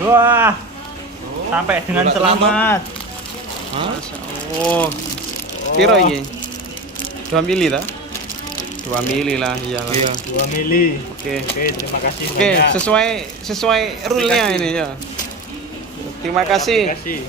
Wah, sampai dengan Udah selamat. Masya Allah. Piro iki? 2 mili ta? 2 mili lah, iyalah. Iya. 2 mili. Oke. Oke, terima kasih Oke, banyak. sesuai rule-nya ini ya. Terima kasih. Kasih.